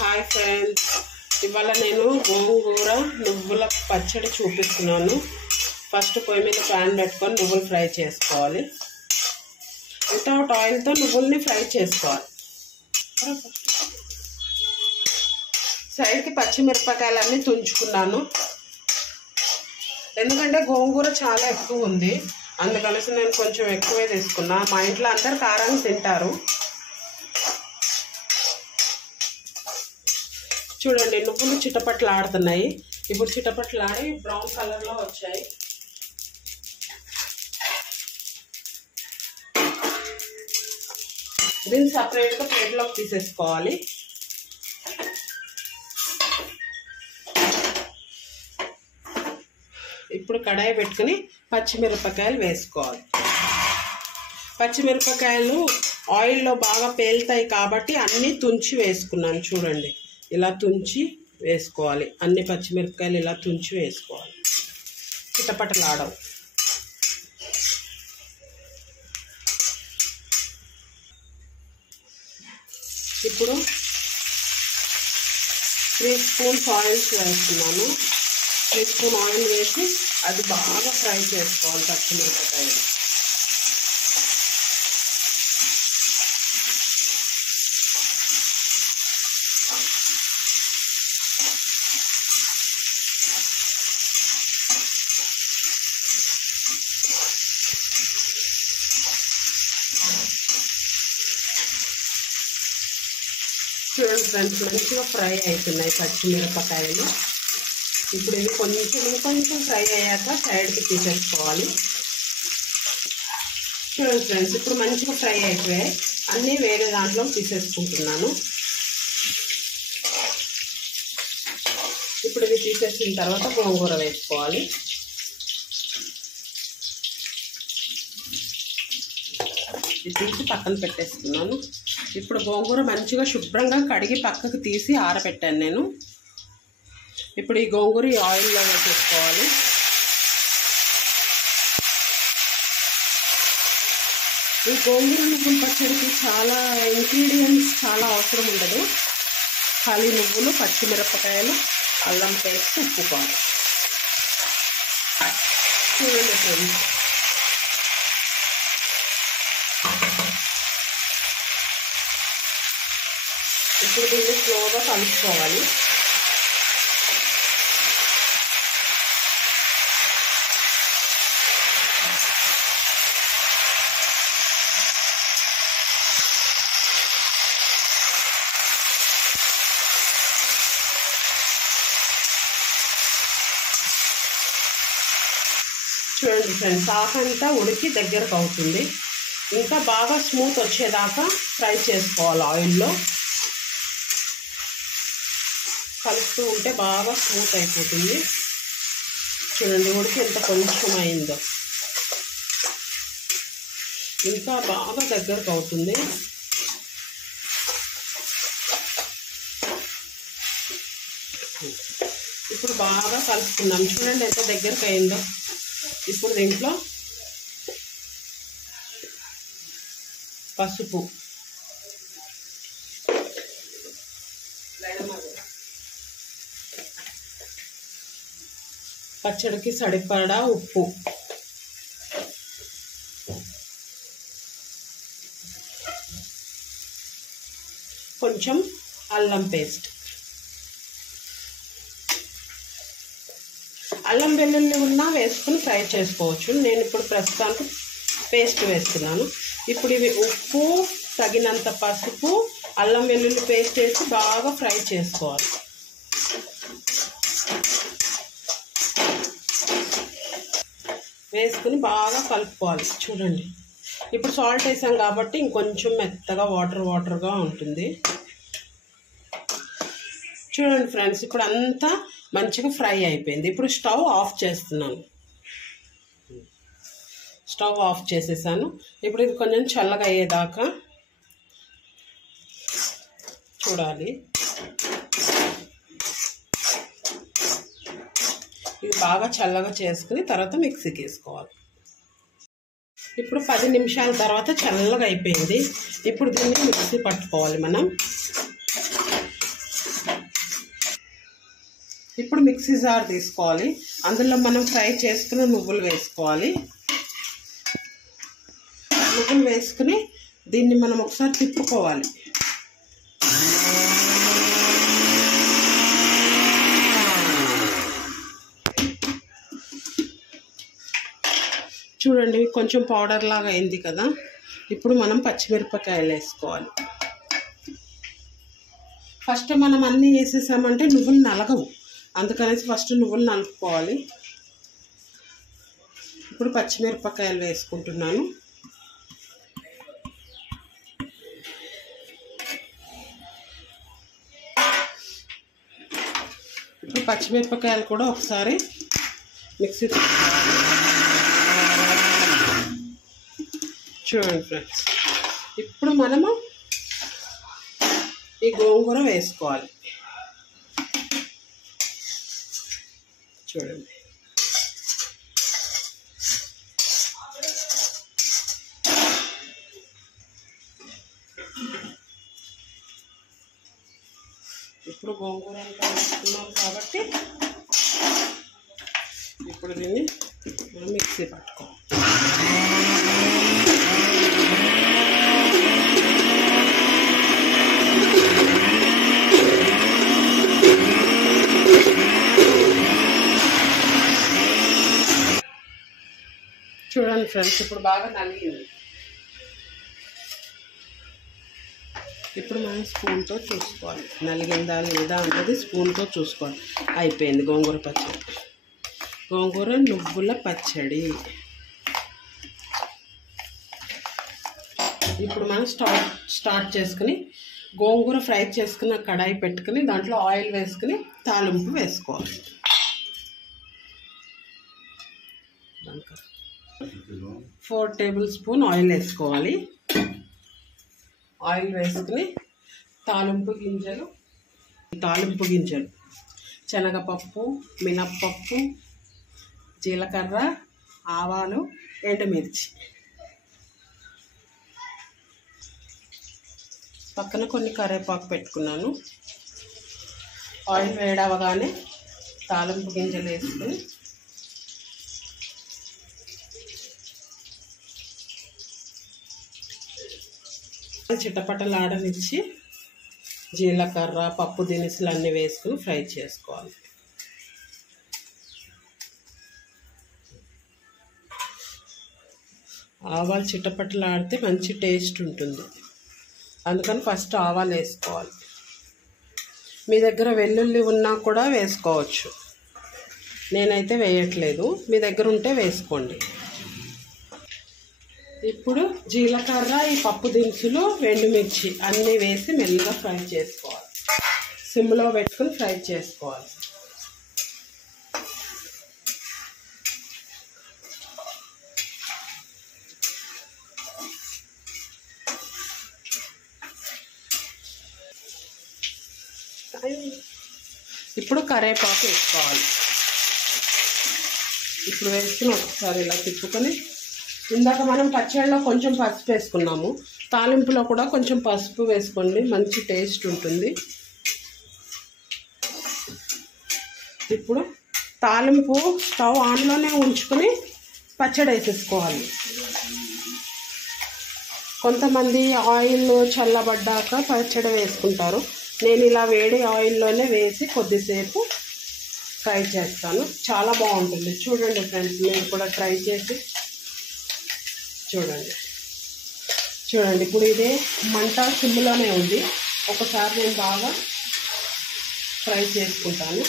Hi friends, ఇవాళ నేను గోంగూర నువ్వుల పచ్చడి చూపిస్తున్నాను. ఫస్ట్ పొయ్యి మీద ప్యాన్ పెట్టుకొని నువ్వులు ఫ్రై చేసుకోవాలి. వితౌట్ ఆయిల్తో నువ్వుల్ని ఫ్రై చేసుకోవాలి. సైడ్కి పచ్చిమిరపకాయలన్నీ తుంచుకున్నాను, ఎందుకంటే గోంగూర చాలా ఎక్కువ ఉంది, అందుకనేసి నేను కొంచెం ఎక్కువే తీసుకున్నా. మా ఇంట్లో అందరు కారాన్ని తింటారు. చూడండి, నువ్వులు చిటపట్లు ఆడుతున్నాయి. ఇప్పుడు చిటపట్లు ఆడి బ్రౌన్ కలర్లో వచ్చాయి. దీన్ని సపరేట్గా ప్లేట్లోకి తీసేసుకోవాలి. ఇప్పుడు కడాయి పెట్టుకుని పచ్చిమిరపకాయలు వేసుకోవాలి. పచ్చిమిరపకాయలు ఆయిల్లో బాగా పేలుతాయి కాబట్టి అన్నీ తుంచి వేసుకున్నాను. చూడండి, ఇలా తుంచి వేసుకోవాలి. అన్ని పచ్చిమిరపకాయలు ఇలా తుంచి వేసుకోవాలి, చిటపటలాడవు. ఇప్పుడు 3 స్పూన్స్ ఆయిల్ వేస్తున్నాను. 3 స్పూన్ ఆయిల్ వేసి అది బాగా ఫ్రై చేసుకోవాలి పచ్చిమిరపకాయలు. చూడండి ఫ్రెండ్స్, మంచిగా ఫ్రై అవుతున్నాయి పచ్చిమిరపకాయలు. ఇప్పుడు ఇవి కొంచెం ఫ్రై అయ్యాక సైడ్కి తీసేసుకోవాలి. చూడండి ఫ్రెండ్స్, ఇప్పుడు మంచిగా ఫ్రై అయిపోయాయి. అన్నీ వేరే దాంట్లో తీసేసుకుంటున్నాను. ఇప్పుడు ఇవి తీసేసిన తర్వాత గోంగూర వేసుకోవాలి. ఇది తీసి పక్కన పెట్టేస్తున్నాను. ఇప్పుడు గోంగూర మంచిగా శుభ్రంగా కడిగి పక్కకు తీసి ఆరబెట్టాను నేను. ఇప్పుడు ఈ గోంగూర ఈ ఆయిల్లో వేసేసుకోవాలి. ఈ గోంగూర నువ్వుల పచ్చడికి చాలా ఇంగ్రీడియంట్స్ చాలా అవసరం ఉండదు. ఖాళీ నువ్వులు, పచ్చిమిరపకాయలు, అల్లం పేస్ట్, ఉప్పు కావాలి. చూడండి ఫ్రెండ్స్, ఇప్పుడు దీన్ని స్లోగా కలుపుకోవాలి. చూడండి ఫ్రెండ్స్, ఆకంతా ఉడికి దగ్గరకు అవుతుంది. ఇంకా బాగా స్మూత్ వచ్చేదాకా ఫ్రై చేసుకోవాలి ఆయిల్లో. కలుపుతూ ఉంటే బాగా స్మూత్ అయిపోతుంది. చూడండి, ఉడికి ఎంత కొంచెం అయిందో, ఇంకా బాగా దగ్గరకు అవుతుంది. ఇప్పుడు బాగా కలుపుకున్నాం. చూడండి ఎంత దగ్గరకు అయిందో. ఇప్పుడు దీంట్లో పసుపు, పచ్చడికి సరిపడా ఉప్పు, కొంచెం అల్లం పేస్ట్. అల్లం వెల్లుల్లి ఉన్నా వేసుకుని ఫ్రై చేసుకోవచ్చు. నేను ఇప్పుడు ప్రస్తుతానికి పేస్ట్ వేస్తున్నాను. ఇప్పుడు ఇవి ఉప్పు, తగినంత పసుపు, అల్లం వెల్లుల్లి పేస్ట్ వేసి బాగా ఫ్రై చేసుకోవాలి. వేసుకుని బాగా కలుపుకోవాలి. చూడండి, ఇప్పుడు సాల్ట్ వేసాం కాబట్టి ఇంకొంచెం మెత్తగా వాటర్గా ఉంటుంది. చూడండి ఫ్రెండ్స్, ఇప్పుడు అంతా మంచిగా ఫ్రై అయిపోయింది. ఇప్పుడు స్టవ్ ఆఫ్ చేస్తున్నాను. స్టవ్ ఆఫ్ చేసేసాను. ఇప్పుడు ఇది కొంచెం చల్లగా అయ్యేదాకా చూడాలి. ఇది బాగా చల్లగా చేసుకుని తర్వాత మిక్సీకి వేసుకోవాలి. ఇప్పుడు 10 నిమిషాల తర్వాత చల్లగా అయిపోయింది. ఇప్పుడు దీన్ని మిక్సీ పట్టుకోవాలి మనం. ఇప్పుడు మిక్సీ జార్ తీసుకోవాలి. అందులో మనం ఫ్రై చేసుకున్న నువ్వులు వేసుకోవాలి. నువ్వులు వేసుకుని దీన్ని మనం ఒకసారి తిప్పుకోవాలి. చూడండి కొంచెం పౌడర్ లాగా అయింది కదా. ఇప్పుడు మనం పచ్చిమిరపకాయలు వేసుకోవాలి. ఫస్ట్ మనం అన్నీ వేసేసామంటే నువ్వులు నలగవు, అందుకనేసి ఫస్ట్ నువ్వులు నలుపుకోవాలి. ఇప్పుడు పచ్చిమిరపకాయలు వేసుకుంటున్నాను. ఇప్పుడు పచ్చిమిరపకాయలు కూడా ఒకసారి మిక్సీ తీసుకోవాలి. చూడండి ఫ్రెండ్స్, ఇప్పుడు మనము ఈ గోంగూర వేసుకోవాలి. చూడండి ఇప్పుడు గోంగూర వేసుకున్నాం కాబట్టి ఇప్పుడు దీన్ని మనం మిక్సీ పట్టుకోవాలి. చూడండి ఫ్రెండ్స్, ఇప్పుడు బాగా నలిగింది. ఇప్పుడు మనం స్పూన్తో చూసుకోవాలి నలిగిందా లేదా అన్నది స్పూన్తో చూసుకోవాలి. అయిపోయింది గోంగూర పచ్చడి, గోంగూర నువ్వుల పచ్చడి. ఇప్పుడు మనం స్టార్ట్ చేసుకుని గోంగూర ఫ్రై చేసుకున్న కడాయి పెట్టుకుని దాంట్లో ఆయిల్ వేసుకుని తాలింపు వేసుకోవాలి. 4 టేబుల్ స్పూన్ ఆయిల్ వేసుకోవాలి. ఆయిల్ వేసుకుని తాలింపు గింజలు శనగపప్పు, మినప్పప్పు, జీలకర్ర, ఆవాలు, ఎండుమిర్చి, పక్కన కొన్ని కరివేపాకు పెట్టుకున్నాను. ఆయిల్ వేడవగానే తాలింపు గింజలు వేసుకుని చిటపటలాడనిచ్చి జీలకర్ర, పప్పు దినుసులు అన్నీ వేసుకుని ఫ్రై చేసుకోవాలి. ఆవాలు చిటపటలాడితే మంచి టేస్ట్ ఉంటుంది, అందుకని ఫస్ట్ ఆవాలు వేసుకోవాలి. మీ దగ్గర వెల్లుల్లి ఉన్నా కూడా వేసుకోవచ్చు, నేనైతే వేయట్లేదు, మీ దగ్గర ఉంటే వేసుకోండి. ఇప్పుడు జీలకర్ర, ఈ పప్పు దినుసులు, ఎండుమిర్చి అన్నీ వేసి మెల్లగా ఫ్రై చేసుకోవాలి. సిమ్లో పెట్టుకుని ఫ్రై చేసుకోవాలి. ఇప్పుడు కరివేపాకు వేసుకోవాలి. ఇప్పుడు వేసుకుని ఒకసారి ఇలా తిప్పుకొని, ఇందాక మనం పచ్చడిలో కొంచెం పసుపు వేసుకున్నాము, తాలింపులో కూడా కొంచెం పసుపు వేసుకోండి, మంచి టేస్ట్ ఉంటుంది. ఇప్పుడు తాలింపు స్టవ్ ఆన్లోనే ఉంచుకొని పచ్చడి వేసేసుకోవాలి. కొంతమంది ఆయిల్ చల్లబడ్డాక పచ్చడి వేసుకుంటారు, నేను ఇలా వేడి ఆయిల్లోనే వేసి కొద్దిసేపు ఫ్రై చేస్తాను. చాలా బాగుంటుంది. చూడండి ఫ్రెండ్స్, మీరు కూడా ట్రై చేసి చూడండి. ఇప్పుడు ఇదే మంట సిమ్లోనే ఉంది. ఒకసారి నేను బాగా ఫ్రై చేసుకుంటాను.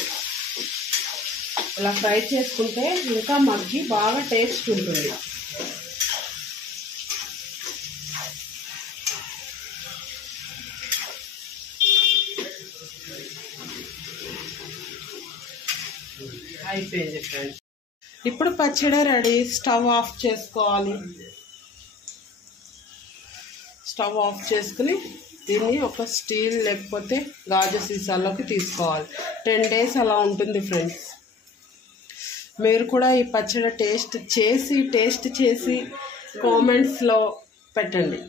ఇలా ఫ్రై చేసుకుంటే ఇంకా మగ్గి బాగా టేస్ట్ ఉంటుంది. అయిపోయింది ఫ్రెండ్స్. ఇప్పుడు పచ్చడి రెడీ. స్టవ్ ఆఫ్ చేసుకోవాలి. స్టవ్ ఆఫ్ చేసుకుని దీన్ని ఒక స్టీల్ లేకపోతే గాజు సీసాలోకి తీసుకోవాలి. 10 days అలా ఉంటుంది ఫ్రెండ్స్. మీరు కూడా ఈ పచ్చడి టేస్ట్ చేసి కామెంట్స్లో పెట్టండి.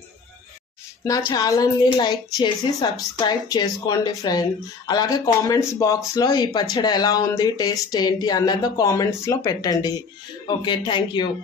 నా ఛానల్ని లైక్ చేసి సబ్స్క్రైబ్ చేసుకోండి ఫ్రెండ్స్. అలాగే కామెంట్స్ బాక్స్లో ఈ పచ్చడి ఎలా ఉంది, టేస్ట్ ఏంటి అన్నది కామెంట్స్లో పెట్టండి. Okay, thank you.